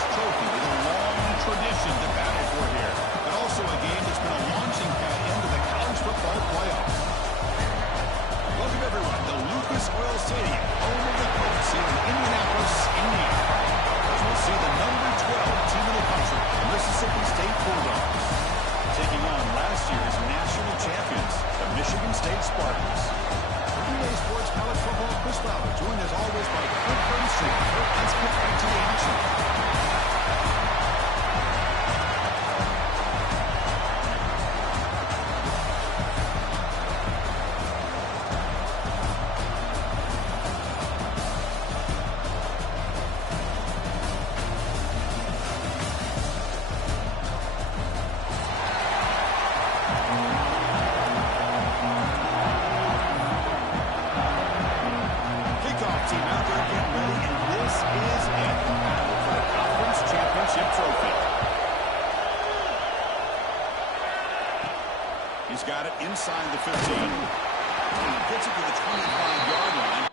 precious trophy with a long tradition to battle for here, but also a game that's been a launching pad into the college football playoffs. Welcome, everyone, to Lucas Oil Stadium, home of the Colts here in Indianapolis, Indiana. As we'll see the number 12 team in the country, the Mississippi State Bulldogs, taking on last year's national champions, the Michigan State Spartans. Rg3 Sports College Football Chris Fowler, joined as always by Kirk Bernstein. Let's get right to the action. He's got it inside the 15. He gets it to the 25-yard line.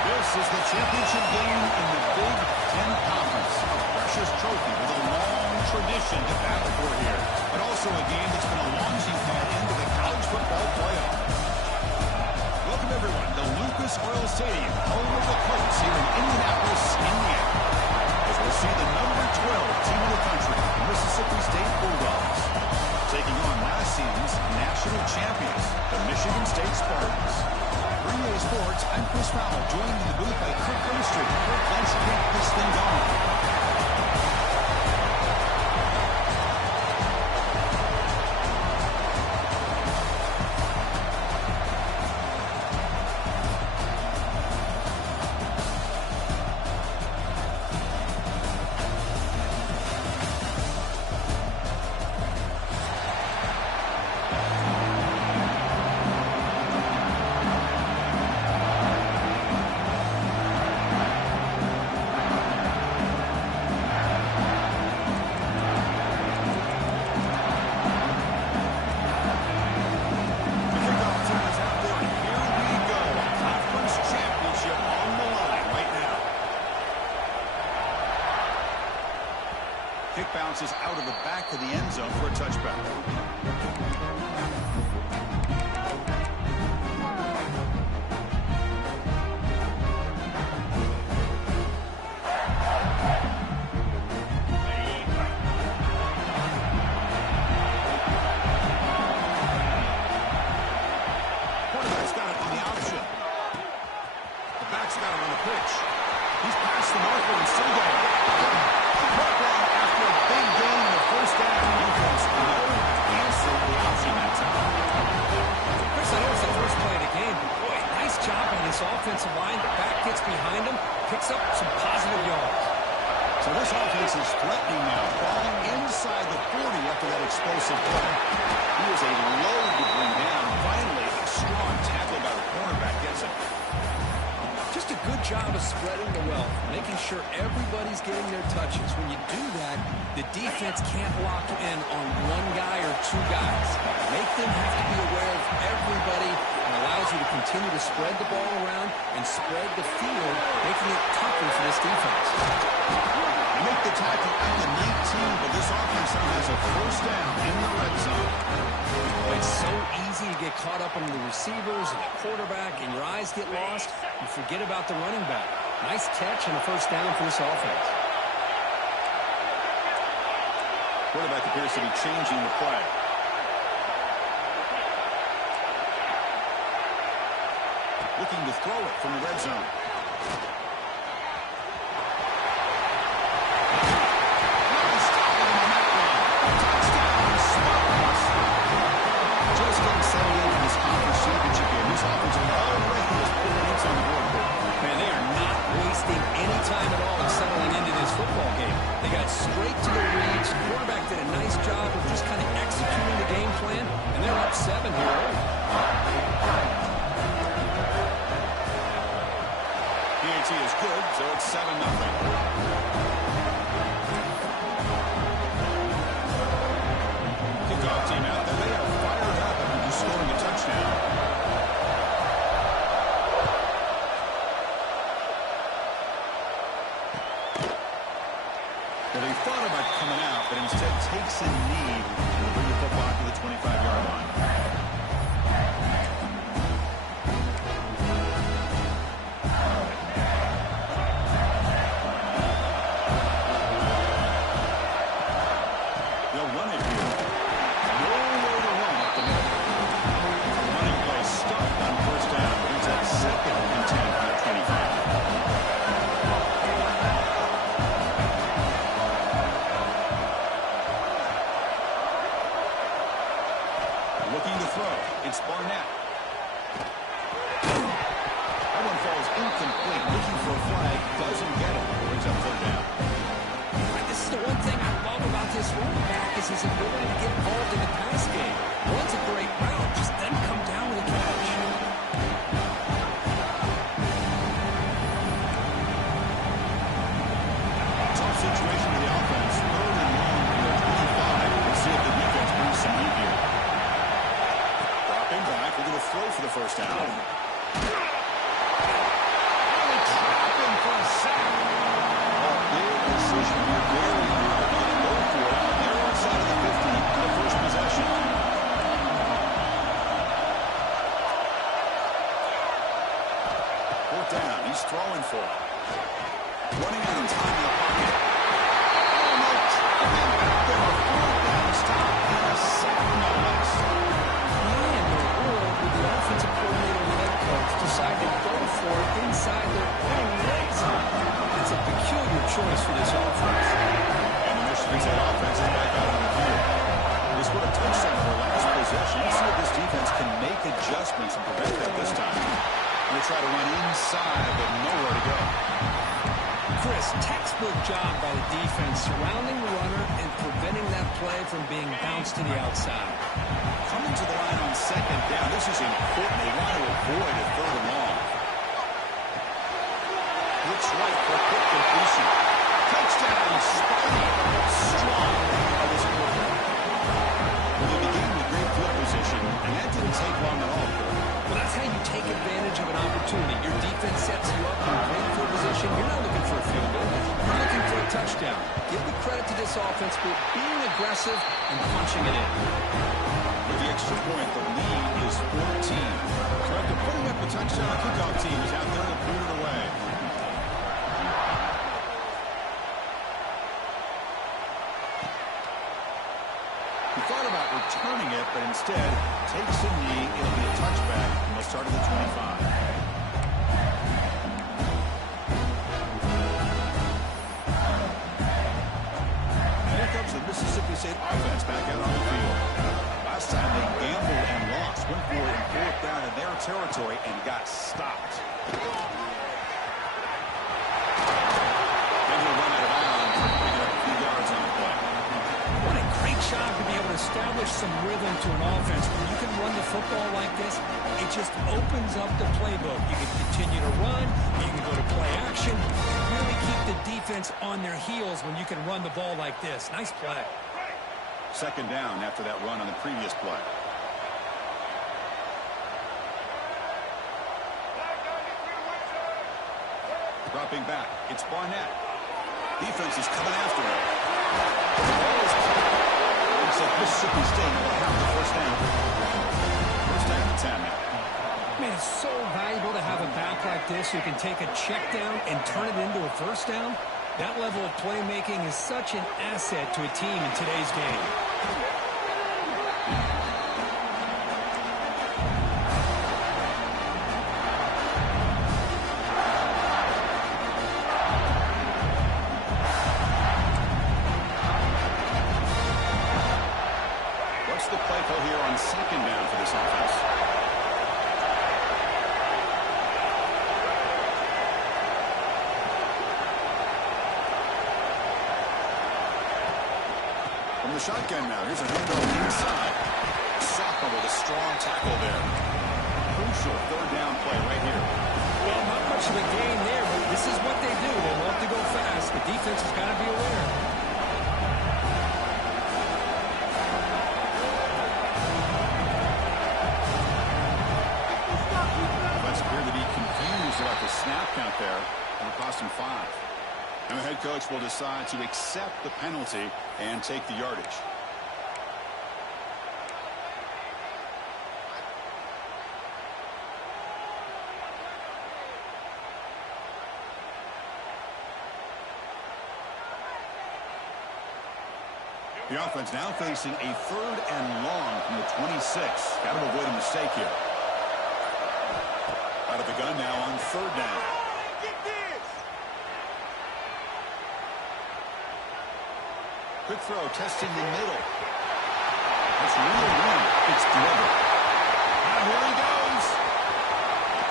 This is the championship game in the Big Ten Conference. A precious trophy with a long tradition to battle for here, but also a game that's been a launching pad into the college football playoff. Welcome, everyone, to Lucas Oil Stadium, home of the Colts here in Indianapolis, Indiana. As we'll see the number 12 team in the country, the Mississippi State Bulldogs, taking on last season's national champions, the Michigan State Spartans. Rg3 Sports, I'm Chris Fowler, joined in the booth by Kirk Bernstein. Kirk, let's get this thing going. Kick bounces out of the back of the end zone for a touchback. Quarterback's got it on the option. The back's got it on the pitch. He's past the marker and still going. After a big gain in the first down, defense answered the option that time. Chris, I know it's the first play of the game. Boy, nice job on this offensive line. The back gets behind him, picks up some positive yards. So this offense is threatening now, falling inside the 40 after that explosive play. He was a load to bring down. Finally, a strong tackle by the cornerback gets him. Just a good job of spreading the wealth, making sure everybody's getting their touches. When you do that, the defense can't lock in on one guy or two guys. Make them have to be aware of everybody and allows you to continue to spread the ball around and and spread the field, making it tougher for this defense. They make the tackle at the 19, but this offense now has a first down in the red zone. It's so easy to get caught up on the receivers and the quarterback, and your eyes get lost. You forget about the running back. Nice catch and a first down for this offense. Quarterback appears to be changing the play. Looking to throw it from the red zone. Nice tackle on that one. Touchdown, Spartans. Just getting settled in for this conference championship game. This offense already has 4 points on the board. Man, they are not wasting any time at all in settling into this football game. They got straight to the reads. Quarterback did a nice job of just kind of executing the game plan, and they're up 7 here. PAT is good, so it's 7-0. Kickoff team out there. They are fired up after scoring a touchdown. Well, they thought about coming out, but instead takes a knee and bring the football to the 25-yard line. They'll run it here. Nowhere to run up the middle. The running play stopped on first down. Brings up 2nd and 10 from the 25. Looking to throw. It's Barnett. That one falls incomplete. Looking for a flag. Doesn't get it. Brings up 3rd down. This is the one thing I love about this running back is his ability to get involved in the pass game. Runs a great route, just then come down with a catch. Tough situation for the offense. 3rd and long from the 25. We'll see if the defense brings some heat here. Dropping back. We're going to throw for the first down. Really trapping for a sack. Big decision here. Very hard. Going to go for it. They're outside of the 50 on the first possession. 4th down. He's throwing for it. Running out of time in the pocket. Oh, no. Trapping back there. A 4th down stop and a sack no less. Why in the world would the offensive coordinator and head coach decide to go for it inside their own red zone? It's a peculiar choice for this offense. And the Michigan State offense is back out on the field. They scored a touchdown on their last possession. You see if this defense can make adjustments and prevent that this time. They try to run inside, but nowhere to go. Chris, textbook job by the defense surrounding the runner and preventing that play from being bounced to the outside. Coming to the line on 2nd down. This is important. They want to avoid a 3rd and long. Looks right for a quick completion. Touchdown, Sparty. Strong by this quarterback. Well, they began with great field position, and that didn't take long at all. Well, that's how you take advantage of an opportunity. Your defense sets you up in great field position. You're not looking for a field goal. You're looking for a touchdown. Give the credit to this offense for being aggressive and punching it in. With the extra point, the lead is 14. So after putting up a touchdown, the kickoff team is out there to put it away. He thought about returning it, but instead takes a knee. It'll be a touchback, and they'll start at the 25. Here comes the Mississippi State offense back out on the field. Last time they gambled and lost. Went for it in 4th down in their territory and got stopped. And he'll run out of bounds, picking up a few yards on the play. What a great job to be able to establish some rhythm to an offense. When you can run the football like this, it just opens up the playbook. You can continue to run. You can go to play action. Really keep the defense on their heels when you can run the ball like this. Nice play. 2nd down after that run on the previous play. Dropping back. It's Barnett. Defense is coming after him. The ball is caught. Looks like Mississippi State will have the first down. First down and 10 now. Man, it's so valuable to have a back like this who can take a check down and turn it into a first down. That level of playmaking is such an asset to a team in today's game. What's the play call here on second down for this offense? From the shotgun now, here's a handoff inside. Sophomore with a strong tackle there. Crucial third down play right here. Well, not much of a gain there, but this is what they do. They love to go fast. The defense has got to be aware. Let's appear to be confused about the snap count there. It'll cost him 5. And the head coach will decide to accept the penalty and take the yardage. The offense now facing a third and long from the 26. Got to avoid a mistake here. Out of the gun now on third down. Quick throw, testing the middle. That's real one. It's delivered. And here he goes.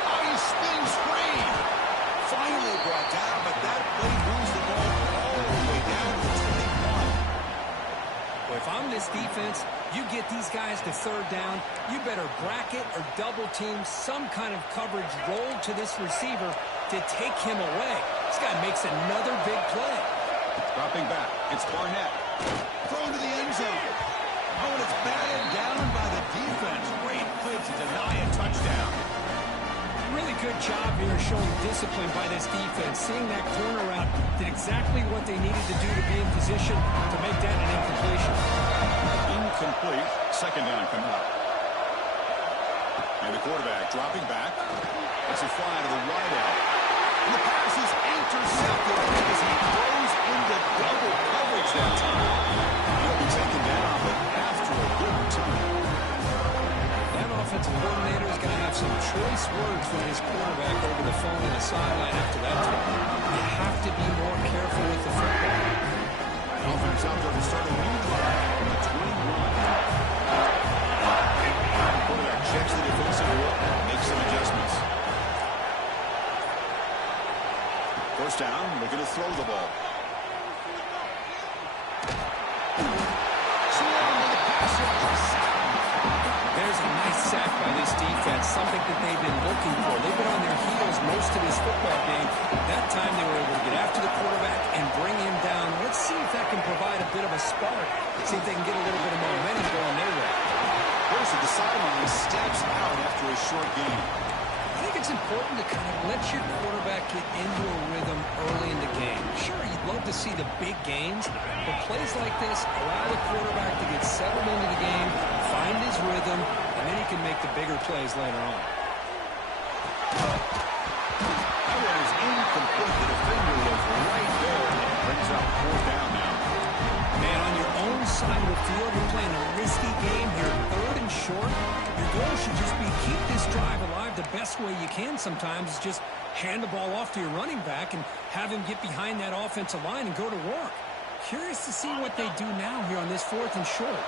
High spin screen. Finally brought down, but that play moves the ball all the way down to the 21. Well, if I'm this defense, you get these guys to third down, you better bracket or double team some kind of coverage roll to this receiver to take him away. This guy makes another big play. Dropping back. It's Barnett. Thrown to the end zone. Oh, and it's batted down by the defense. Great play to deny a touchdown. Really good job here showing discipline by this defense. Seeing that corner route did exactly what they needed to do to be in position to make that an incompletion. Incomplete. Second down coming up. And the quarterback dropping back. It's a fly to the right out. And the pass is intercepted as he throws into double coverage that time. He'll be taken down, but after a good time. That offensive coordinator is going to have some choice words from his quarterback over the phone on the sideline after that time. You have to be more careful with the football. And offense out there to start a new drive from the 21. Quarterback checks the defensive look, makes some adjustments. First down, looking to throw the ball. There's a nice sack by this defense, something that they've been looking for. They've been on their heels most of this football game. That time they were able to get after the quarterback and bring him down. Let's see if that can provide a bit of a spark. See if they can get a little bit of momentum going their way. Goes to the sideline, steps out after a short game. I think it's important to kind of let your quarterback get into a rhythm early in the game. Sure, you'd love to see the big gains, but plays like this allow the quarterback to get settled into the game, find his rhythm, and then he can make the bigger plays later on. That one is incomplete. The defender was right there, and it brings up fourth down now. Man, on your own side of the field, you're playing a risky game here, third and short. Your goal should just be keep this drive alive the best way you can sometimes is just hand the ball off to your running back and have him get behind that offensive line and go to work. Curious to see what they do now here on this fourth and short.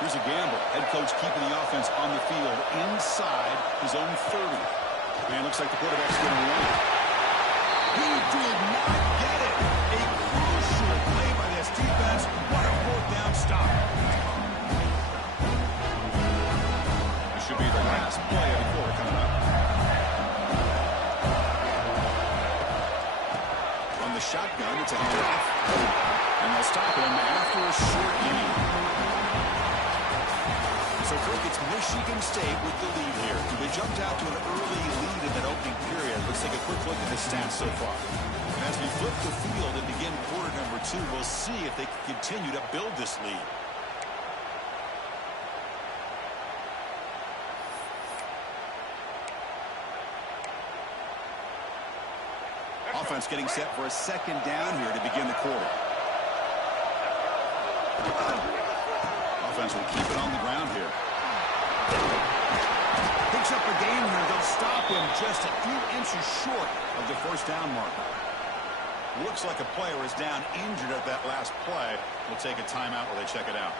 Here's a gamble. Head coach keeping the offense on the field inside his own 30. Man, looks like the quarterback's going to run. He did not get it. A crucial play by this defense. What a fourth down stop. This should be the last play of the quarter coming up. On the shotgun, it's a handoff. And they'll stop him after a short game. So Kirk, it's Michigan State with the lead here. They jumped out to an early lead in that opening period. Let's take a quick look at the stats so far. And as we flip the field and begin quarter number 2, we'll see if they can continue to build this lead. Offense getting set for a second down here to begin the quarter. Offense will keep it on the ground here. Picks up a gain here. They'll stop him just a few inches short of the first down marker. Looks like a player is down injured at that last play. We'll take a timeout while they check it out.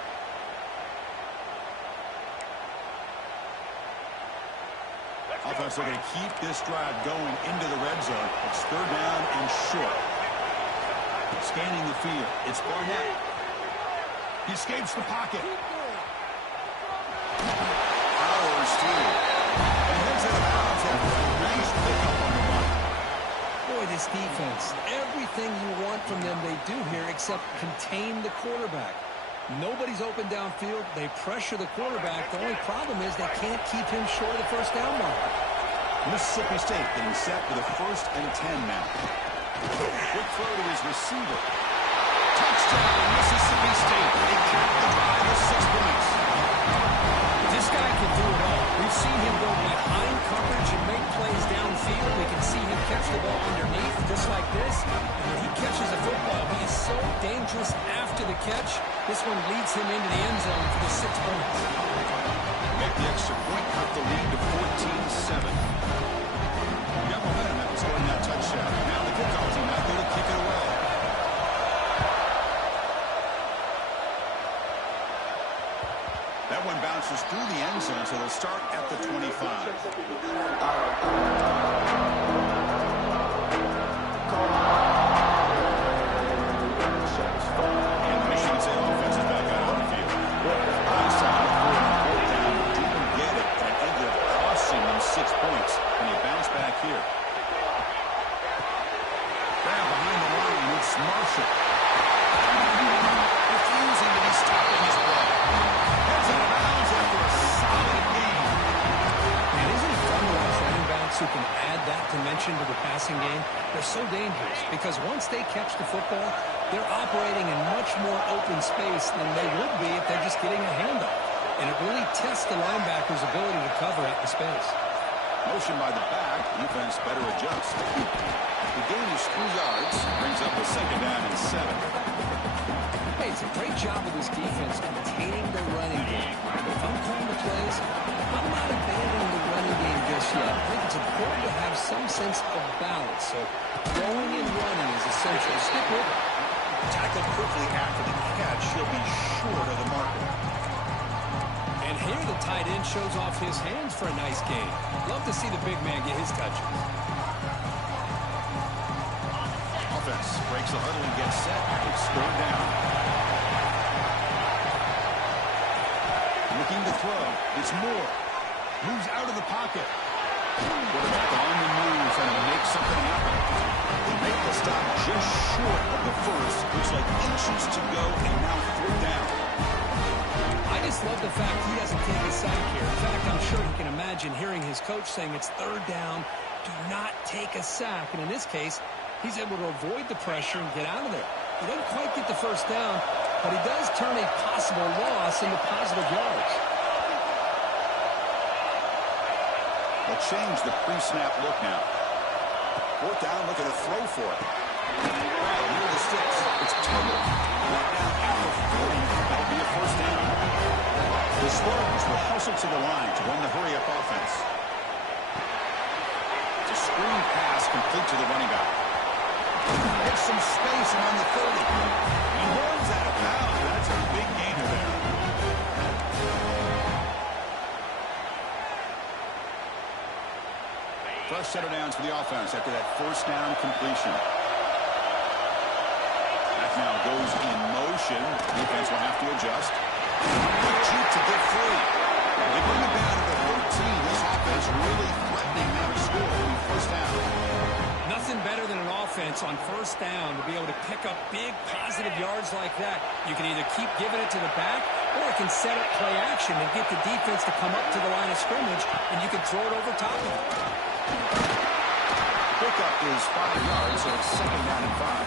Offense looking to keep this drive going into the red zone. It's third down and short. Scanning the field. It's Barnett. He escapes the pocket. Powers through. And heads out of bounds after a nice pickup on the run. Boy, this defense, everything you want from them they do here except contain the quarterback. Nobody's open downfield. They pressure the quarterback. The only problem is they can't keep him short of the first down mark. Mississippi State getting set for the 1st and 10 now. Quick throw to his receiver. Touchdown, Mississippi State. They cap the drive with 6 points. This guy can do it all. We've seen him go behind coverage and make plays downfield. We can see him catch the ball underneath, just like this. And when he catches the football, he is so dangerous after the catch. This one leads him into the end zone for the 6 points. Make the extra point, cut the lead to 14-7. You got momentum after scoring that touchdown. Now the kickoff team out there to kick it away. That one bounces through the end zone, so they'll start at the 25. And Michigan State offense is back out on the field. Onside for an fourth down, didn't get it, and ended up costing them 6 points. And they bounce back here. Grab behind the line, it's Marshall. Refusing to be stopped in his play. Heads out of bounds after a solid game. And isn't it fun to watch running backs who can add that dimension to the passing game? They're so dangerous because once they catch the football, they're operating in much more open space than they would be if they're just getting a handoff. And it really tests the linebacker's ability to cover out the space. Motion by the back. Defense better adjust. The gain is 3 yards. Brings up a second down and 7. Hey, it's a great job of this defense containing the running game. If I'm calling the plays, I'm not abandoning the running game just yet. I think it's important to have some sense of balance. So throwing and running is essential. Stick with it. Tackled quickly after the catch. He'll be short of the marker. And here the tight end shows off his hands for a nice game. Love to see the big man get his touches. Offense breaks the huddle and gets set. It's third down. Looking to throw. It's Moore. Moves out of the pocket. Quarterback on the move, trying to make something happen. They make the stop just short of the first. Looks like inches to go, and now third down. I just love the fact he doesn't take a sack here. In fact, I'm sure he can imagine hearing his coach saying it's third down, do not take a sack. And in this case, he's able to avoid the pressure and get out of there. He doesn't quite get the first down, but he does turn a possible loss into positive yards. They'll change the pre-snap look now. Fourth down, looking to throw for it. Near the sticks. It's Tuggle. Right now at the 40. That'll be a first down. The Spartans will hustle to the line to run the hurry-up offense. It's a screen pass complete to the running back. Hits some space and on the 30. He runs out of bounds. That's a big gainer there. Fresh set of downs for the offense after that first down completion. That now goes in motion. Defense will have to adjust. Quick juke to get free. They bring it down to the 13. This offense really threatening now to score on first down. Nothing better than an offense on first down to be able to pick up big positive yards like that. You can either keep giving it to the back Or they can set up play action and get the defense to come up to the line of scrimmage, and you can throw it over top of it. Pickup is 5 yards, so it's 2nd down and 5.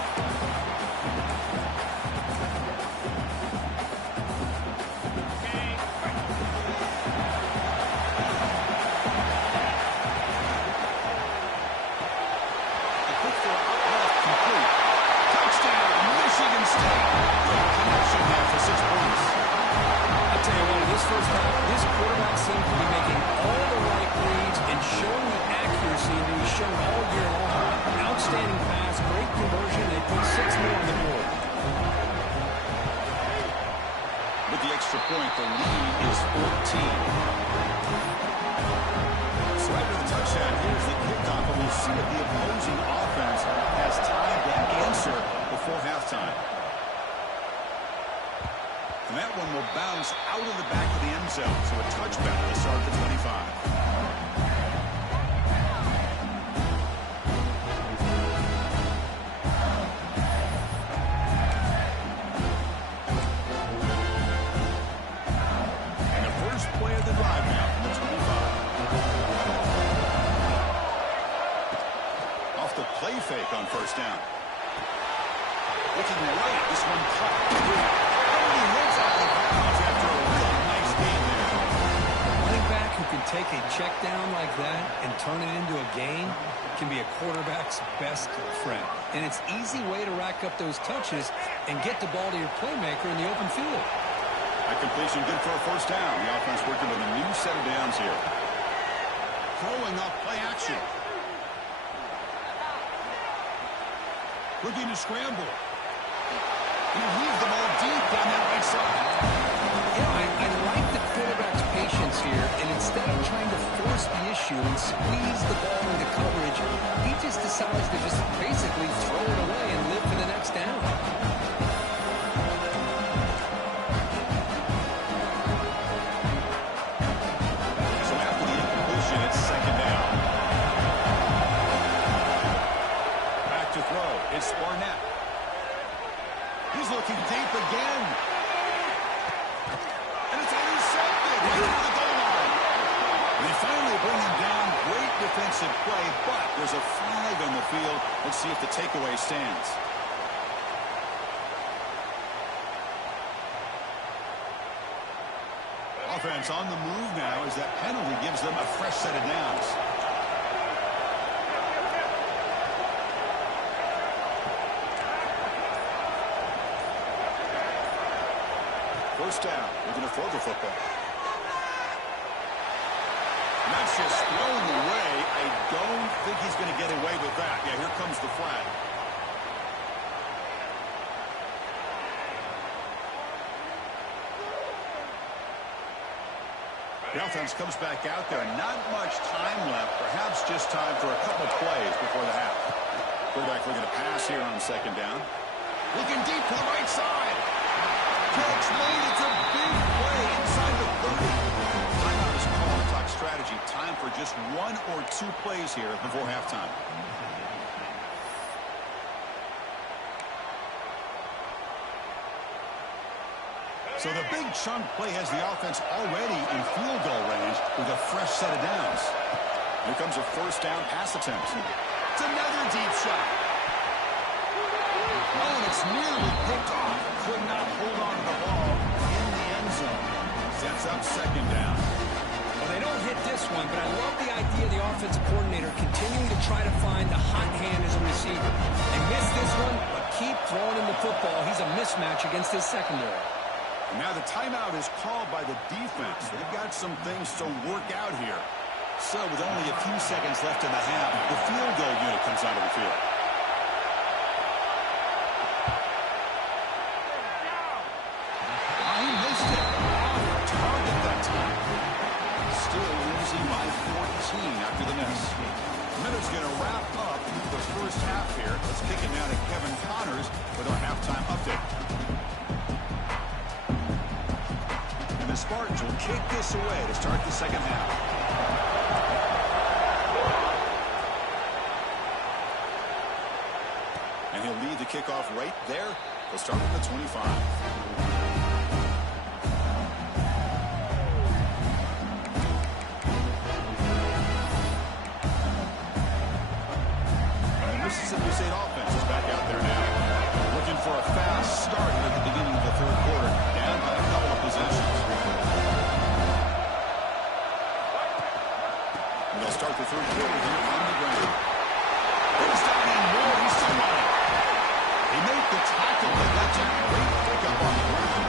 First half, this quarterback seems to be making all the right reads and showing the accuracy that he's shown all year long. Outstanding pass, great conversion. They put 6 more on the board. With the extra point, the lead is 14. So after the touchdown, here's the kickoff, and we'll see if the opposing offense has time to answer before halftime. And that one will bounce out of the back of the end zone. So a touchback will start at the 25. And the first play of the drive now from the 25. Off the play fake on first down. Looking right, this one caught. Who can take a check down like that and turn it into a gain can be a quarterback's best friend. And it's an easy way to rack up those touches and get the ball to your playmaker in the open field. That completion good for a first down. The offense working with a new set of downs here. Throwing off play action. Looking to scramble. He leaves the ball deep down that right side. I like the quarterback's patience here, and instead of trying to force the issue and squeeze the ball into coverage, he just decides to just basically throw it away and live for the next down. So after the incompletion, it's 2nd down. Back to throw. It's Barnett. He's looking deep again. They finally bring him down. Great defensive play, but there's a flag on the field. Let's see if the takeaway stands. Offense on the move now as that penalty gives them a fresh set of downs. First down. Looking to throw the football. And that's just thrown away. I don't think he's going to get away with that. Yeah, here comes the flag. The offense comes back out there. Not much time left. Perhaps just time for a couple plays before the half. Quarterback looking to pass here on 2nd down. Looking deep to the right side. Catch made. It's a big play inside the 30. Timeout is called. Talk strategy. Time for just 1 or 2 plays here before halftime. So the big chunk play has the offense already in field goal range with a fresh set of downs. Here comes a first down pass attempt. It's another deep shot. Oh, and it's nearly picked off. Could not hold on to the ball in the end zone. Sets up 2nd down. Well, they don't hit this one, but I love the idea of the offensive coordinator continuing to try to find the hot hand as a receiver. They missed this one, but keep throwing him the football. He's a mismatch against his secondary. Now the timeout is called by the defense. They've got some things to work out here. So with only a few seconds left in the half, the field goal unit comes out of the field. He missed it. Off target that time. Still losing by 14 after the miss. Minute's going to wrap up the first half here. Let's kick it now to Kevin Connors with our halftime update. The Spartans will kick this away to start the second half. And he'll lead the kickoff right there. They'll start with the 25. San Luis State offense is back out there now. Looking for a fast start at the beginning of the third quarter. Down by a couple of possessions. And they'll start the third quarter here on the ground. Brings down in more. He's still on it. He made the tackle, but that's a great pickup on the ground.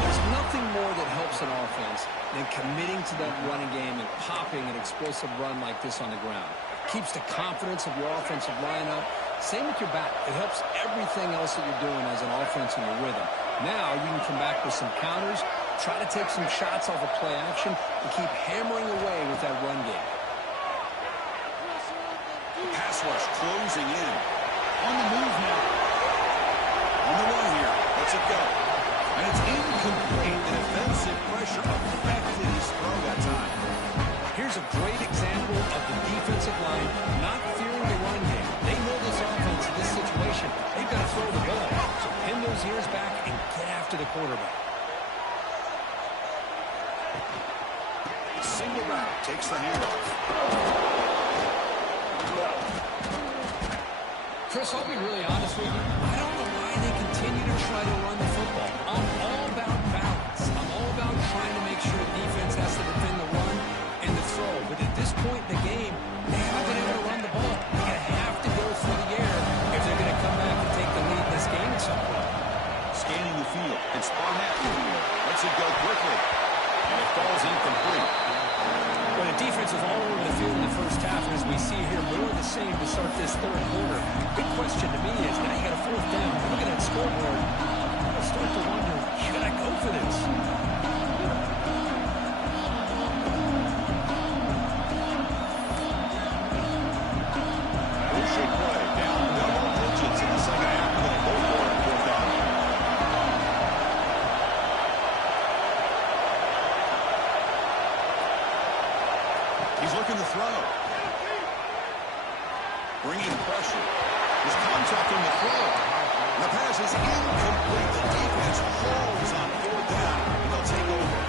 There's nothing more that helps an offense than committing to that running game and popping an explosive run like this on the ground. Keeps the confidence of your offensive lineup. Same with your back. It helps everything else that you're doing as an offense in your rhythm. Now you can come back with some counters, try to take some shots off of play action, and keep hammering away with that run game. Pass rush closing in. On the move now. On the run here. Let's it go. And it's incomplete. The defensive pressure affected his throw that time. Here's a great example of the defensive line not fearing the run game. They know this offense in this situation. They've got to throw the ball. So pin those ears back and get after the quarterback. Single back takes the handoff. Chris, I'll be really honest with you. I don't know why they continue to try to run the football. I'm all about balance. I'm all about trying to make sure defense has to defend the run and the throw. But at this point in the game, they haven't been able to run the ball. They're going to have to go through the air if they're going to come back and take the lead in this game at some point. Scanning the field. It's Barnett. Lets it go quickly. And it falls incomplete. Well, the defense was all over the field in the first half, and as we see here, more of the same to start this third quarter. Big question to me is, now you got a fourth down. Look at that scoreboard. I start to wonder, should I go for this? Crucial play. Down double digits in the second half. We're going to go for it. Fourth down. He's looking to throw. Bringing pressure. His contact on the throw. And the pass is incomplete. The defense holds on fourth down. And they'll take over.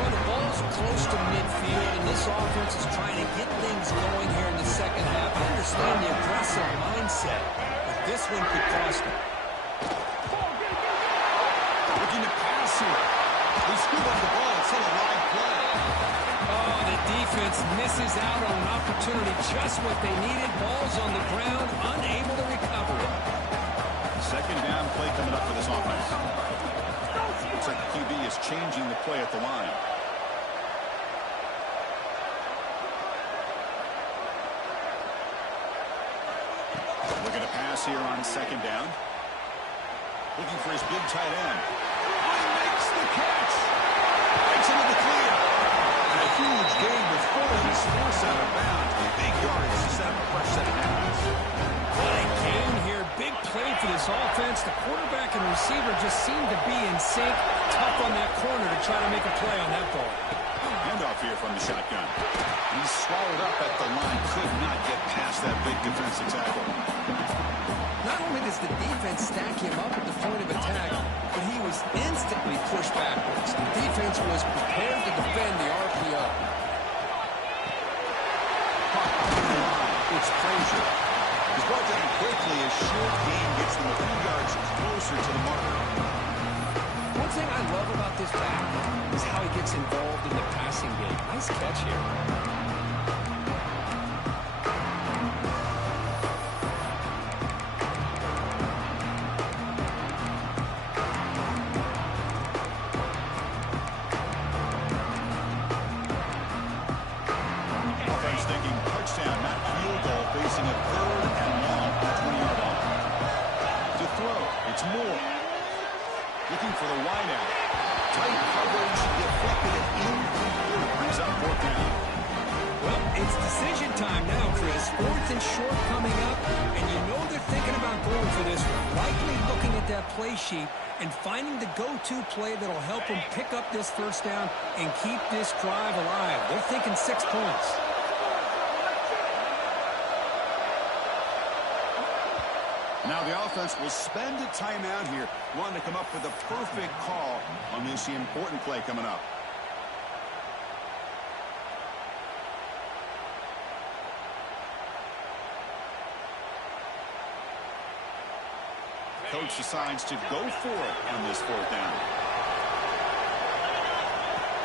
Well, the ball's close to midfield, and this offense is trying to get things going here in the second half. I understand the aggressive mindset, but this one could cost them. Looking to pass here. They scoop up the ball. It's still a live play. Oh, the defense misses out on an opportunity, just what they needed. Ball's on the ground, unable to recover it. Second down play coming up for this offense. Looks like the QB is changing the play at the line. Looking to pass here on second down. Looking for his big tight end. Oh, he makes the catch. Breaks into the clear. And a huge gain before he's forced out of bounds. Big yards to set up a fresh set of downs. What a gain here. Big play for this offense. The quarterback and receiver just seem to be in sync. Tough on that corner to try to make a play on that ball. Handoff here from the shotgun. He's swallowed up at the line. Could not get past that big defensive tackle. Not only does the defense stack him up at the point of attack, but he was instantly pushed backwards. The defense was prepared to defend the RPO. It's Frazier. He's brought down quickly. A short gain gets them a few yards closer to the marker. One thing I love about this back is how he gets involved in the passing game. Nice catch here. Offense thinking touchdown, not field goal, facing a third and long at the 20-yard line. To throw, it's Moore. Looking for the wideout. Tight coverage, deflected it incomplete. Brings up fourth down. Well, it's decision time now, Chris. Fourth and short coming up, and you know they're thinking about going for this one. Likely looking at that play sheet and finding the go-to play that'll help them pick up this first down and keep this drive alive. They're thinking 6 points. Now the offense will spend a timeout here, wanting to come up with a perfect call on this important play coming up. coach decides to go for it on this fourth down.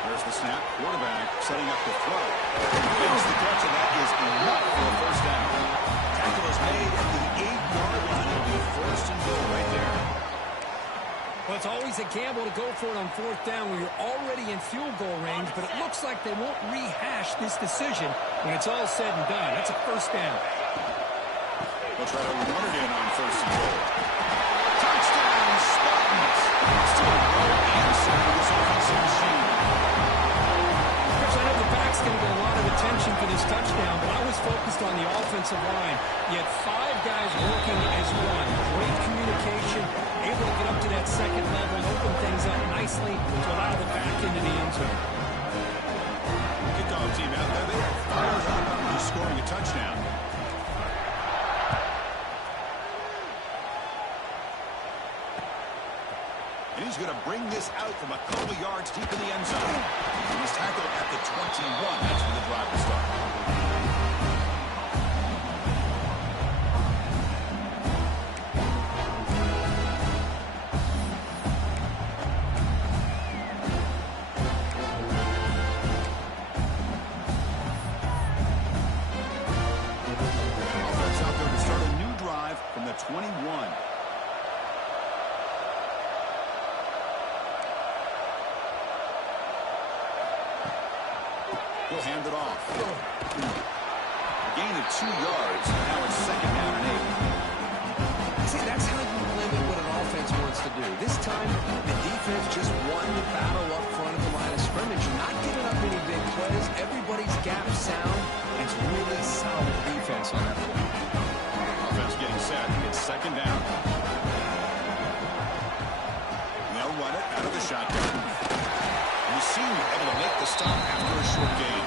There's the snap. Quarterback setting up the throw. Makes the catch, and that is enough for a first down. Tackle is made at the 8-yard line. It'll be first and goal right there. Well, it's always a gamble to go for it on fourth down when you're already in field goal range, but it looks like they won't rehash this decision when it's all said and done. That's a first down. They'll try to run it in on first and goal. Touchdown, Spartans. Still no answer for this offensive machine. Chris, I know the back's going to get a lot of attention for this touchdown, but I was focused on the offensive line. You had 5 guys working as one. Great communication, able to get up to that second level and open things up nicely to allow the back into the end zone. Kickoff team out there. They are fired up after scoring a touchdown. And he's going to bring this out from a couple yards deep in the end zone. He's tackled at the 21. That's where the drive will start. Offense out there to start a new drive from the 21. He'll hand it off. A gain of 2 yards. Now it's second down and 8. See, that's how you limit what an offense wants to do. This time, the defense just won the battle up front at the line of scrimmage. You're not giving up any big plays. Everybody's gap sound. It's really solid defense on that play. Offense getting set. It's second down. They'll run it out of the shotgun. You seem able to make the stop after a short gain.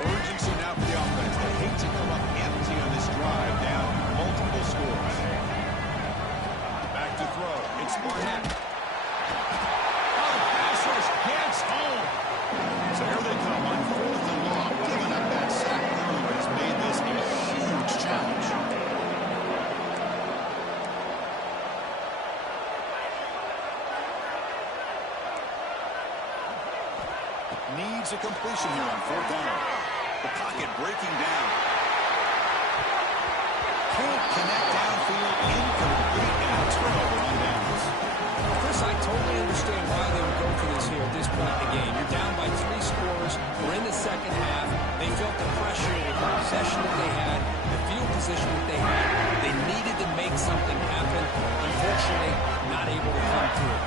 Urgency now for the offense. They hate to come up empty on this drive, down multiple scores. Back to throw. It's Barnett. Oh, the pass rush gets home. So here they come on fourth and long, giving up that sack move has made this a huge challenge. Needs a completion here on fourth down. The pocket breaking down. Can't connect downfield, incomplete, and a turnover on downs. Chris, I totally understand why they would go for this here at this point in the game. You're down by 3 scores. We're in the second half. They felt the pressure with the possession that they had, the field position that they had. They needed to make something happen. Unfortunately, not able to come through.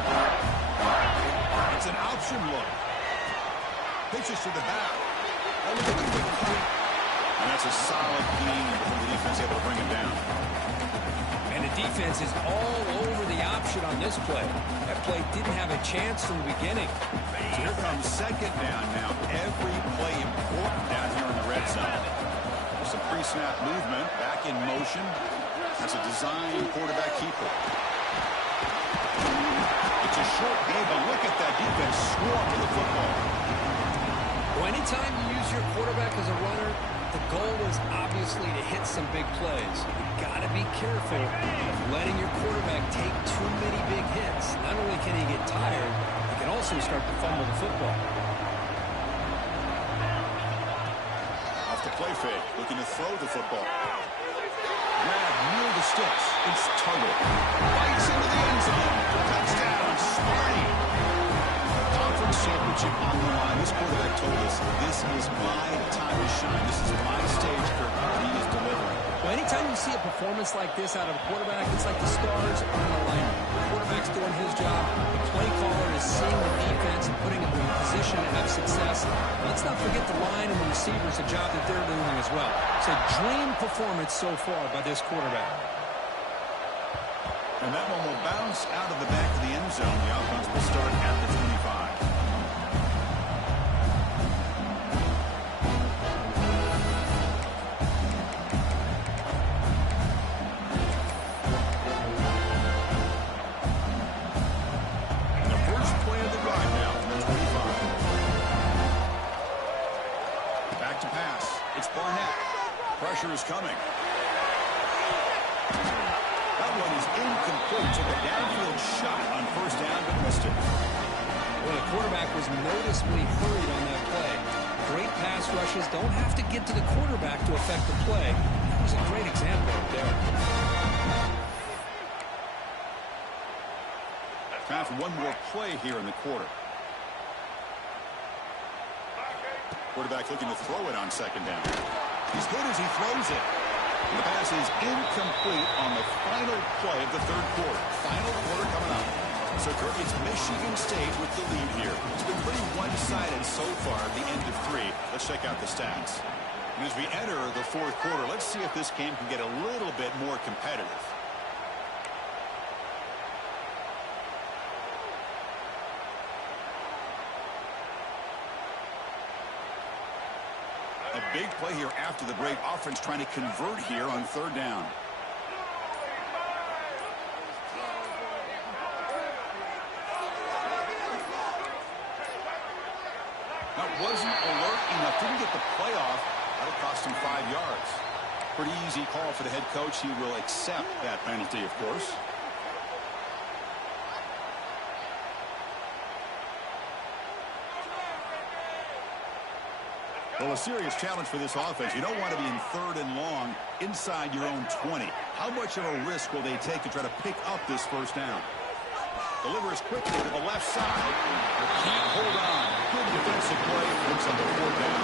It's an option look. Pitches to the back. Oh, look at the quick cut. And that's a solid gain before the defense able to bring him down. And the defense is all over the option on this play. That play didn't have a chance from the beginning. So here comes second down now. Every play important down here in the red zone. There's some pre-snap movement. Back in motion. That's a design quarterback keeper. It's a short game, but look at that defense swarm to the football. Well, anytime you use your quarterback as a runner, the goal is obviously to hit some big plays. You've got to be careful of letting your quarterback take too many big hits. Not only can he get tired, he can also start to fumble the football. Off the play fake, looking to throw the football. Grab near the sticks. It's Tuttle. Bites into the end zone. Touchdown, Smarty. Conference championship on the line. This quarterback told us, this is my time to shine. This is my stage, Kirk. He is delivering. Well, anytime you see a performance like this out of a quarterback, it's like the stars are in alignment. The quarterback's doing his job. The play caller is seeing the defense and putting them in a position to have success. Let's not forget the line and the receivers, the job that they're doing as well. It's a dream performance so far by this quarterback. And that one will bounce out of the back of the end zone. The offense will start at the 25. The first play of the drive now. pressure is coming. That one is incomplete. Took a downfield shot on first down, but missed it. Well, the quarterback was noticeably hurried on that play. Great pass rushes don't have to get to the quarterback to affect the play. That was a great example right there. Time for one more play here in the quarter. Quarterback looking to throw it on second down. He's good as he throws it. The pass is incomplete on the final play of the third quarter. Final quarter coming up. So, Kirk, it's Michigan State with the lead here. It's been pretty one-sided so far at the end of 3. Let's check out the stats. And as we enter the fourth quarter, let's see if this game can get a little bit more competitive. A big play here after the break. Offense trying to convert here on third down. That wasn't alert enough. Didn't get the play off. That'll cost him 5 yards. Pretty easy call for the head coach. He will accept that penalty, of course. Well, a serious challenge for this offense. You don't want to be in third and long inside your own 20. How much of a risk will they take to try to pick up this first down? Delivers quickly to the left side. Can't hold on. Good defensive play. Looks on the fourth down.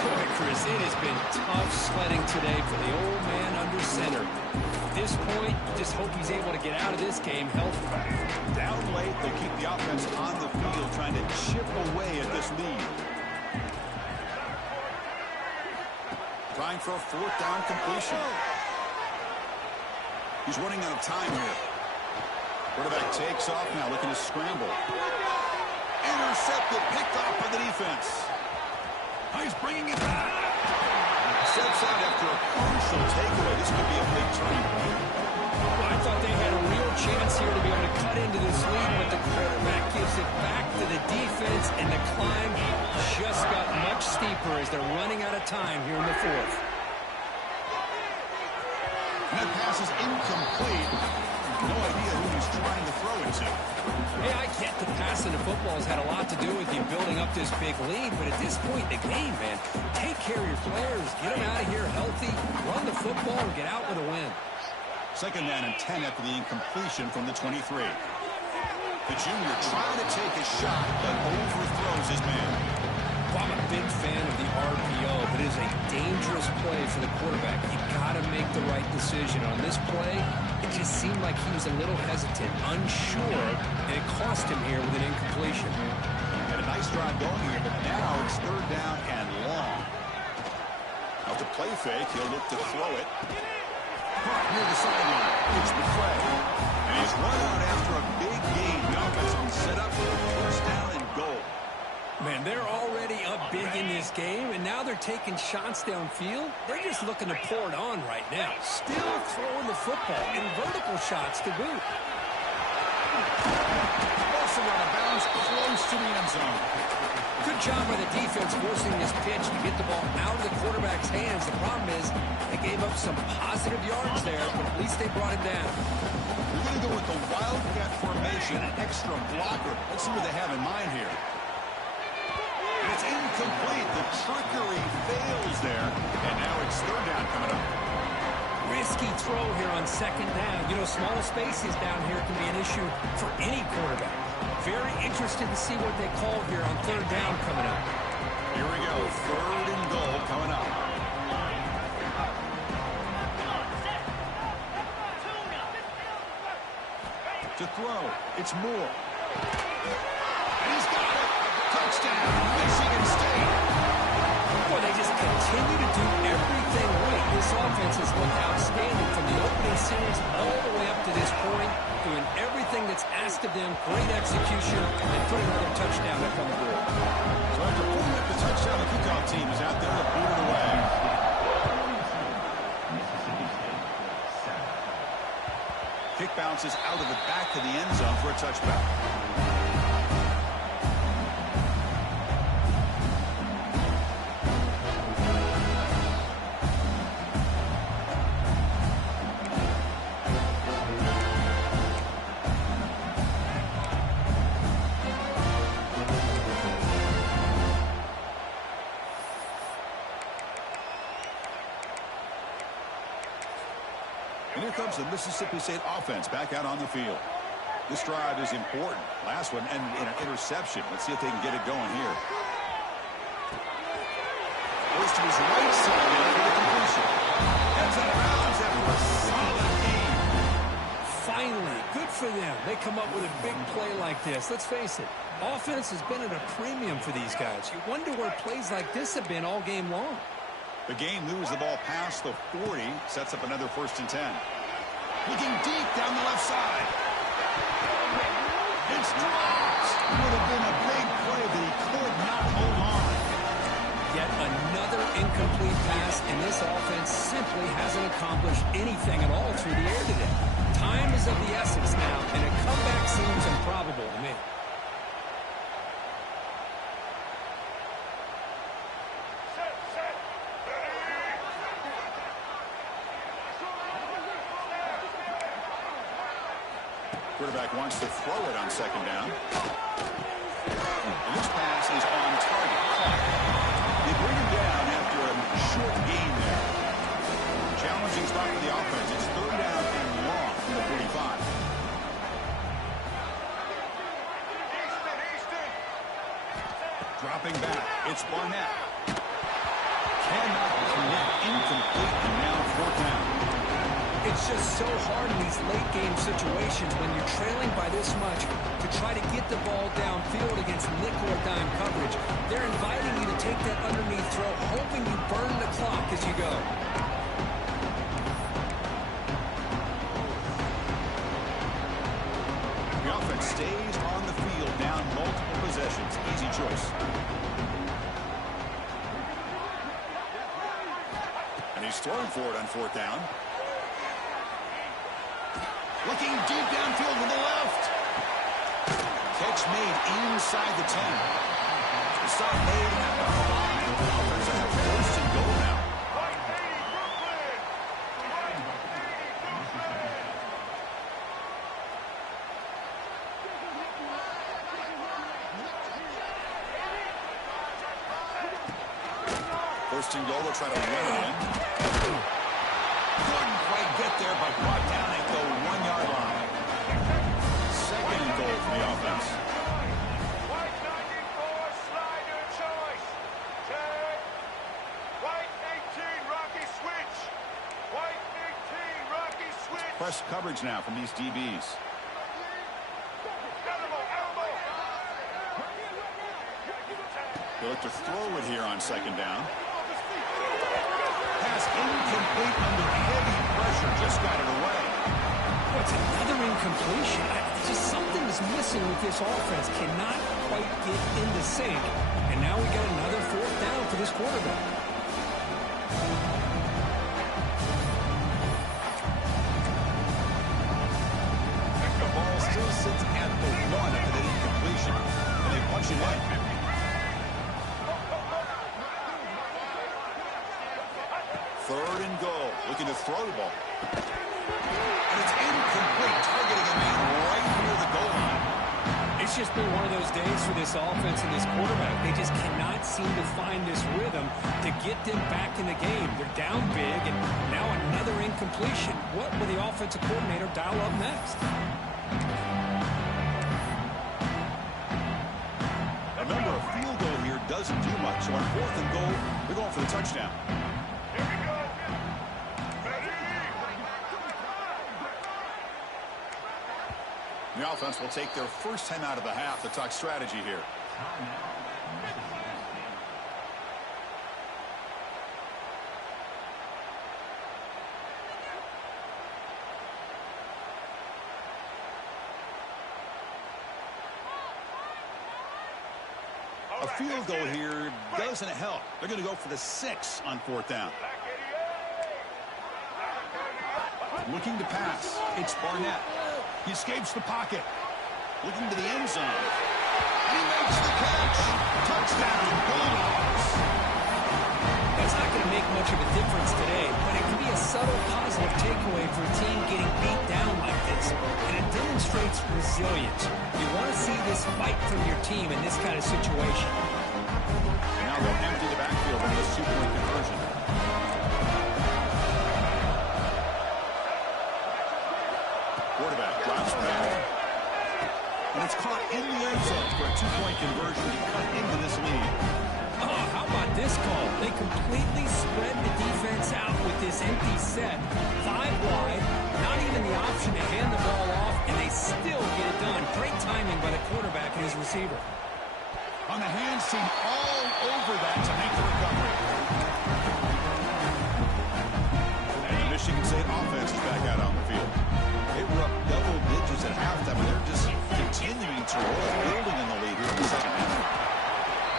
Boy, Chris, it has been tough sledding today for the old man under center. At this point, just hope he's able to get out of this game healthy. Down late, they keep the offense on the field trying to chip away at this lead. Trying for a fourth down completion. He's running out of time here. Quarterback takes off now, looking to scramble. Intercepted, picked off by the defense. He's bringing it back. Steps out after a crucial takeaway. This could be a big turning point. Well, I thought they had a real chance here to be able to cut into this lead, but the quarterback gives it back to the defense, and the climb just got much steeper as they're running out of time here in the fourth. And that pass is incomplete. No idea who he's trying to throw it to. Hey, I get the passing of football has had a lot to do with you building up this big lead, but at this point in the game, man, take care of your players, get them out of here healthy, run the football, and get out with a win. Second down and 10 after the incompletion from the 23. The junior trying to take a shot, but overthrows his man. Well, I'm a big fan of the RPO, but it is a dangerous play for the quarterback. You got to make the right decision. On this play, it just seemed like he was a little hesitant, unsure, and it cost him here with an incompletion. Had a nice drive going here, but now it's third down and long. Now to play fake, he'll look to throw it. Caught near the sideline. It's McCray. And he's run out after a big gain. The offense will set up for a first down and goal. Man, they're already up big in this game, and now they're taking shots downfield. They're just looking to pour it on right now. Still throwing the football, and vertical shots to boot. Also out of bounds, close to the end zone. Good job by the defense forcing this pitch to get the ball out of the quarterback's hands. The problem is they gave up some positive yards there, but at least they brought him down. We're going to go with the Wildcat formation, an extra blocker. Let's see what they have in mind here. And it's incomplete. The trickery fails there. And now it's third down coming up. Risky throw here on second down. You know, small spaces down here can be an issue for any quarterback. Very interested to see what they call here on third down coming up. Here we go. Third and goal coming up. To throw. It's Moore. And he's got it. Touchdown. Michigan State. Boy, they just continue to do everything right. This offense has looked outstanding from the opening series all the way up to this point, doing everything that's asked of them, great execution, and put another touchdown up on the board. So after pulling up the touchdown, the kickoff team is out there to boot it away. Kick bounces out of the back of the end zone for a touchback. comes the Mississippi State offense back out on the field. This drive is important. Last one ended in an interception. Let's see if they can get it going here. Goes to his right side for the completion. Heads out of bounds after a solid game. Finally, good for them. They come up with a big play like this. Let's face it, offense has been at a premium for these guys. You wonder where plays like this have been all game long. The game moves the ball past the 40, sets up another 1st and 10. Looking deep down the left side. It's dropped. Would have been a big play that he could not hold on. Yet another incomplete pass, and this offense simply hasn't accomplished anything at all through the air today. Time is of the essence now, and a comeback seems improbable to me. Quarterback wants to throw it on 2nd down. And this pass is on target. They bring him down after a short gain there. Challenging spot for the offense. It's 3rd down and long from the 45. Dropping back. It's Barnett. Cannot connect. Incomplete. And now 4th down. It's just so hard in these late-game situations when you're trailing by this much to try to get the ball downfield against nickel or dime coverage. They're inviting you to take that underneath throw, hoping you burn the clock as you go. The offense stays on the field, down multiple possessions. Easy choice. And he's throwing for it on 4th down. Looking deep downfield with the left. Catch made inside the 10. The stop made at the 5. The offense has 1st and goal now. First and goal, they'll try to run it in. Couldn't quite get there, but brought down at the 1-yard line. 2nd and goal for the offense. White 94, slider choice. Tag. White 18, Rocky switch. White 18, Rocky switch. Press coverage now from these DBs. Elbow. They look to throw it here on 2nd down. Pass incomplete under heavy pressure. Just got it away. What's another incompletion? Just something is missing with this offense. Cannot quite get into sync. And now we got another 4th down for this quarterback. The ball still sits at the 1 after the incompletion. And they punch it in. Third and goal. Looking to throw the ball. And it's incomplete. Targeting a man right near the goal line. It's just been one of those days for this offense and this quarterback. They just cannot seem to find this rhythm to get them back in the game. They're down big, and now another incompletion. What will the offensive coordinator dial up next? Remember, a field goal here doesn't do much. So on 4th and goal, they're going for the touchdown. Here we go. Ready? The offense will take their first time out of the half to talk strategy here. A field goal here doesn't help. They're going to go for the 6 on 4th down. Looking to pass. It's Barnett. He escapes the pocket. Looking to the end zone. And he makes the catch. Touchdown, Bulldogs. That's not going to make much of a difference today, but it can be a subtle positive takeaway for a team getting beat down like this. And it demonstrates resilience. You want to see this fight from your team in this kind of situation. And now they'll empty the backfield on this 2-point conversion. And it's caught in the end zone for a two-point conversion to cut into this lead. Oh, how about this call? They completely spread the defense out with this empty set. 5 wide, not even the option to hand the ball off, and they still get it done. Great timing by the quarterback and his receiver. On the hands team all over that to make the recovery. And the Michigan State offense is back out on the field. They were up double digits at halftime, and they're just continuing to roll, building in the lead here in the second half.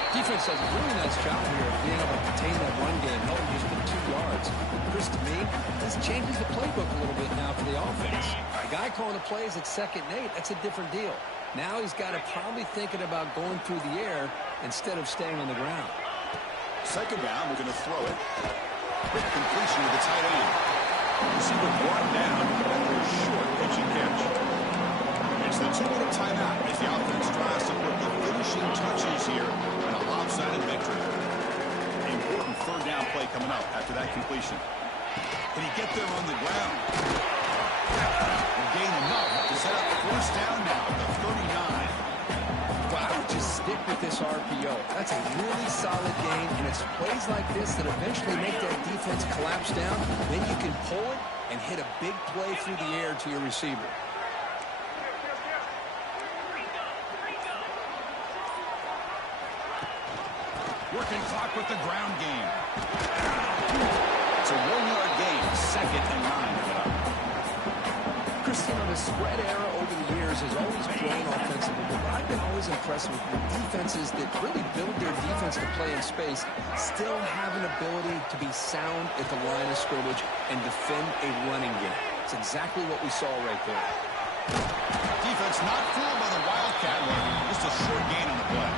Defense does a really nice job here of being able to contain that run game, helping just put 2 yards. Chris, to me, this changes the playbook a little bit now for the offense. The guy calling the plays at 2nd and 8, that's a different deal. Now he's got to probably thinking about going through the air instead of staying on the ground. Second down, we're going to throw it. Quick completion with the tight end. Receiver brought down after a short pitch and catch. It's the 2-minute timeout as the offense tries to put the finishing touches here in a lopsided victory. Important third down play coming up after that completion. Can he get there on the ground? And gain enough to set up the first down now at the 39. Well, I would just stick with this RPO. That's a really solid game, and it's plays like this that eventually make that defense collapse down. Then you can pull it and hit a big play through the air to your receiver. Working clock with the ground game. It's a 1-yard gain, 2nd and 9. Christian, the spread era over the years has always grown offensively, but I've been always impressed with defenses that really build their defense to play in space, still have an ability to be sound at the line of scrimmage and defend a running game. It's exactly what we saw right there. Defense not fooled by the Wildcat. Just a short gain on the play.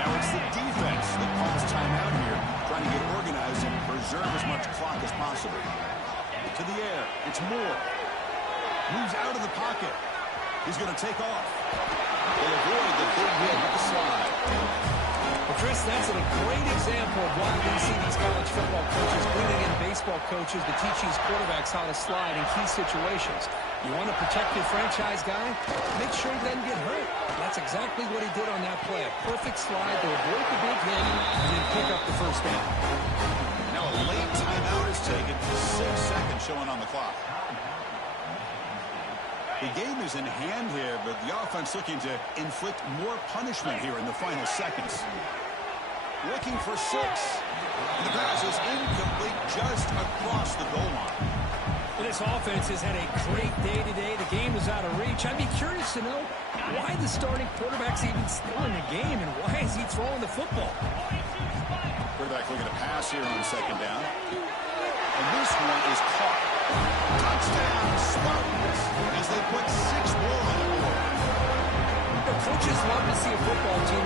Now it's the defense that calls timeout here, trying to get organized and preserve as much clock as possible. To the air. It's Moore. Moves out of the pocket. He's going to take off. They avoid the big hit with the slide. Well, Chris, that's a great example of why we see these college football coaches bringing in baseball coaches to teach these quarterbacks how to slide in key situations. You want to protect your franchise guy? Make sure he doesn't get hurt. That's exactly what he did on that play. A perfect slide to avoid the big hit and then pick up the first down. Now a late timeout is taken. 6 seconds showing on the clock. The game is in hand here, but the offense looking to inflict more punishment here in the final seconds. Looking for 6. And the pass is incomplete just across the goal line. Well, this offense has had a great day today. The game is out of reach. I'd be curious to know why the starting quarterback's even still in the game and why is he throwing the football? Quarterback looking to pass here on 2nd down. And this one is caught. Touchdown Spartans as they put 6 more on the board. The coaches love to see a football team